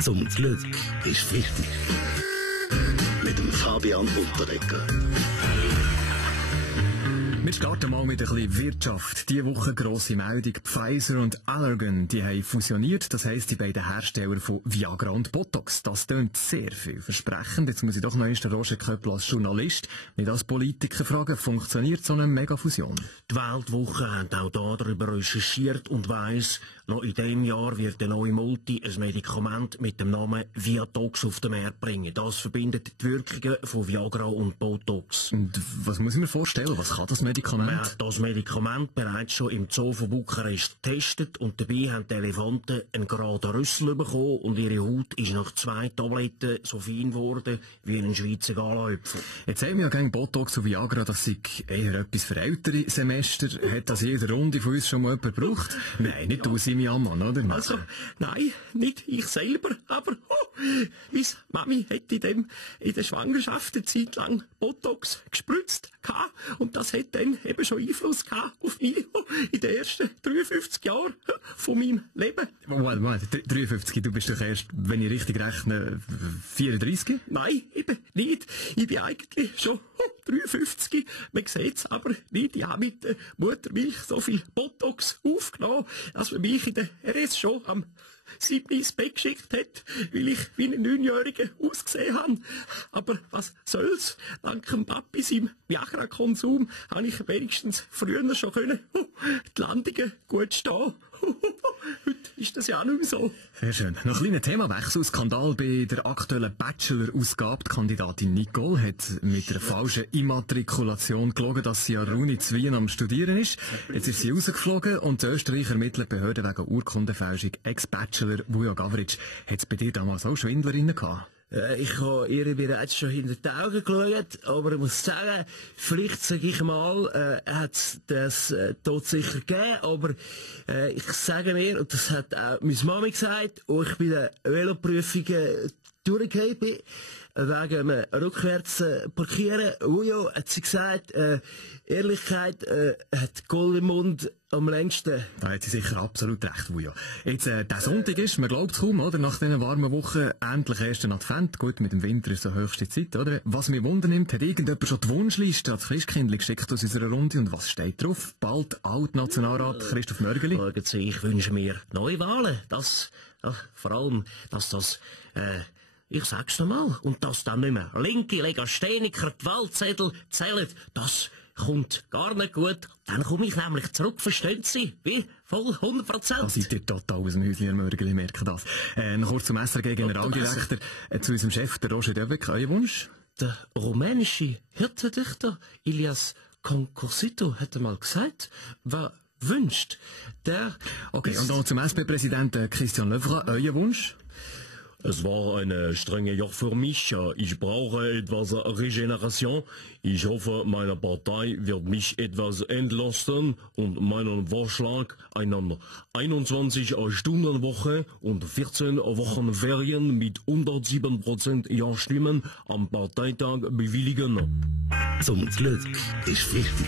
Zum Glück ist wichtig. Mit dem Fabian Unterdecker. Wir starten mal mit ein bisschen Wirtschaft. Diese Woche grosse Meldung. Pfizer und Allergan, die haben fusioniert. Das heisst, die beiden Hersteller von Viagra und Botox. Das klingt sehr vielversprechend. Jetzt muss ich doch noch einmal den Roger Köppel als Journalist, nicht als Politiker fragen, funktioniert so eine Megafusion? Die Weltwoche hat auch darüber recherchiert und weiss, noch in diesem Jahr wird der neue Multi ein Medikament mit dem Namen Viatox auf den Markt bringen. Das verbindet die Wirkungen von Viagra und Botox. Und was muss ich mir vorstellen? Was kann das Medikament? Man hat das Medikament bereits schon im Zoo von Bukarest getestet und dabei haben die Elefanten einen geraden Rüssel bekommen und ihre Haut ist nach 2 Tabletten so fein geworden wie ein Schweizer Galahüpfer. Jetzt sagen wir ja gegen Botox und Viagra, das sei eher etwas für ältere Semester. Hat das jede Runde von uns schon mal jemand gebraucht? Nein, nicht du, Simi-Ammann, oder? Also, nein, nicht ich selber, aber meine Mami hat in der Schwangerschaft eine Zeit lang Botox gespritzt und das hat dann eben schon Einfluss gehabt auf mich in den ersten 53 Jahren von meinem Leben. Moment, 53, du bist doch erst, wenn ich richtig rechne, 34? Nein, eben nicht. Ich bin eigentlich schon 53. Man sieht es aber nicht. Ich habe mit der Muttermilch so viel Botox aufgenommen, dass man mich in der RS schon am 7. ins Bett geschickt hat, weil ich wie ein 9-Jähriger ausgesehen habe. Aber was soll's? Dank dem Papi seinem Viagra-Konsum habe ich wenigstens früher schon können die Landungen gut stehen. Heute ist das ja auch nicht mehr so. Sehr schön. Noch ein kleiner Themawechsel. Skandal bei der aktuellen Bachelor-Ausgabe. Die Kandidatin Nicole hat mit einer falschen Immatrikulation gelogen, dass sie an der Uni zu Wien am Studieren ist. Jetzt ist sie rausgeflogen und die Österreicher ermitteln Behörden wegen Urkundenfälschung. Ex-Bachelor Vujo Gavric. Hat es bei dir damals auch Schwindlerinnen gehabt? Ich habe ihr bereits schon hinter die Augen geschaut, aber ich muss sagen, vielleicht sage ich mal, hat es das dort sicher gegeben, aber ich sage mir, und das hat auch meine Mami gesagt, als ich bei der Veloprüfung durchgegangen bin, wegen einem rückwärts parkieren, Vujo, hat sie gesagt, Ehrlichkeit hat Gold im Mund am längsten. Da hat sie sicher absolut recht, Vujo. Jetzt, der Sonntag ist, man glaubt es kaum, oder? Nach diesen warmen Wochen endlich ersten Advent. Gut, mit dem Winter ist so höchste Zeit, oder? Was mich wundernimmt, hat irgendjemand schon die Wunschliste als Christkindli geschickt aus unserer Runde und was steht drauf? Bald Alt-Nationalrat Christoph Mörgeli. Schauen Sie, ich wünsche mir Neuwahlen. Vor allem, dass das, ich sag's nochmal, und dass dann nicht mehr linke Legastheniker die Wahlzettel zählen, das kommt gar nicht gut. Dann komme ich nämlich zurück, verstehen Sie? Wie? Voll 100%. Da seid ihr total aus dem Häuschen, Herr Mörgeli, ich merke das. Noch kurz zum SRG-Generaldirektor, zu unserem Chef, der Roger Döbeck. Euer Wunsch? Der rumänische Hirtendichter Ilias Concursito hat einmal gesagt, wer wünscht, der... Okay, und dann zum SP-Präsidenten Christian Löffler. Euer Wunsch? Es war eine strenge Jahr für mich. Ich brauche etwas Regeneration. Ich hoffe, meine Partei wird mich etwas entlasten und meinen Vorschlag einer 21-Stunden-Woche und 14 Wochen Ferien mit 107% Ja-Stimmen am Parteitag bewilligen. Zum Glück ist wichtig.